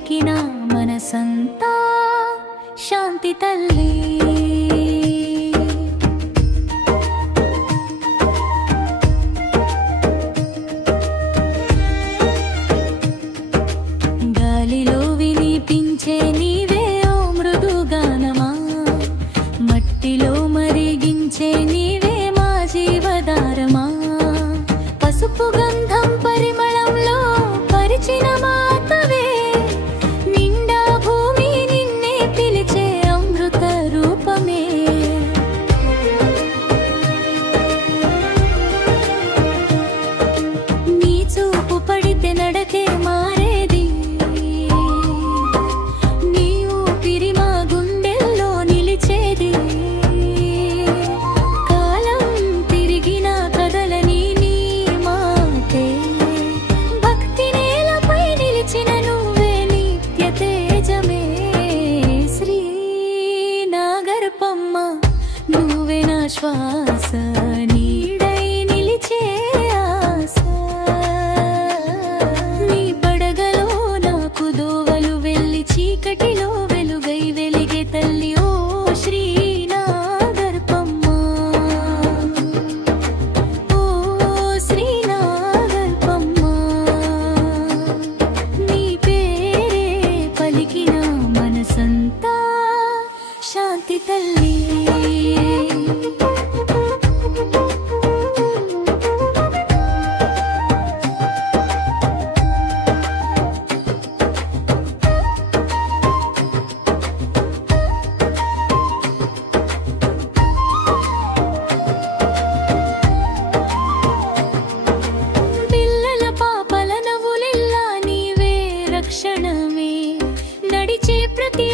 పలికిన మనసంతా శాంతి తల్లి. గాలిలో వినిపించే నీవే ఓ మృదుగానమా, మట్టిలో మరిగించే నీవే మా జీవధారమా. పసుపు గంధం పరిమళంలో పరిచిన మాతవే, నిండా భూమి నిన్నే పిలిచే అమృత రూపమే. నీ చూపు పడితే నడకే మారేది, నీ ఊపిరి మా గుండెల్లో నిలిచేది. కాలం తిరిగినా కదలని నీ మాటే, భక్తి నేలపై నిలిచిన నువ్వే నిత్య తేజమే. శ్రీ నాగరపమ్మ నువ్వే నా శ్వాస, నీడై నిలిచే ఆశ. నీ పడగలో నాకు దోవలు వెళ్ళి చీకటిలో వెలుగై వెలిగే తల్లి ఓ శ్రీ నాగరపమ్మ. ఓ శ్రీ నాగరపమ్మ, నీ పేరే పలికిన మనసంతా శాంతి తల్లి. పిల్లల పాపల నవ్వులెల్లా నీవే రక్షణమే, నడిచే ప్రతి